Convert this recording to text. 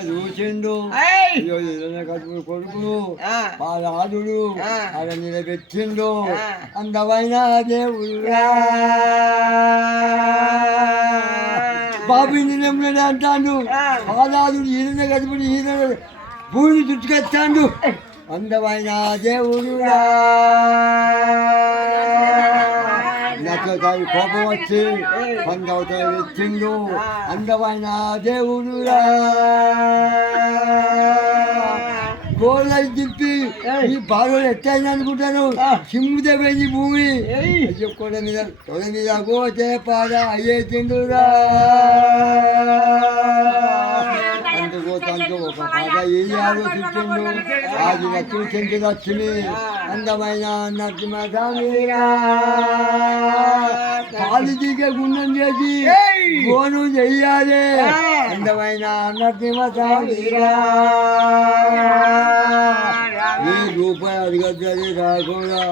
చూసిండు కడుపు కొడుకును పాలాదుడు అలా నిలబెట్టిండు అందమైన దేవుడు బాబు నిలబడి అంటాడు పాలాదుడు ఈయన కడుపుని ఈయన భూమిని చుట్టుకొచ్చాడు అందమైన దేవుడు కోపం వచ్చి పందవతో ఎత్తిండు అందమైన దేవుడు గోళ్ళకి తిప్పి ఈ బాగా ఎట్టయినా అనుకుంటాను సింగుతే పోయింది భూమి కొడ మీద గోతే పాద అయ్యే తిండురా అందుకోతాంతో ఒక పాద ఏం ఆలోచించిండు అది నచ్చిన చెంటి నచ్చింది అందమైన నరసింహస్వామిరా పాలు దిగే గుండం చేసి గోను చెయ్యాలి అందమైన నరసింహస్వామిరా రూపాయి అడగద్దు రాకుండా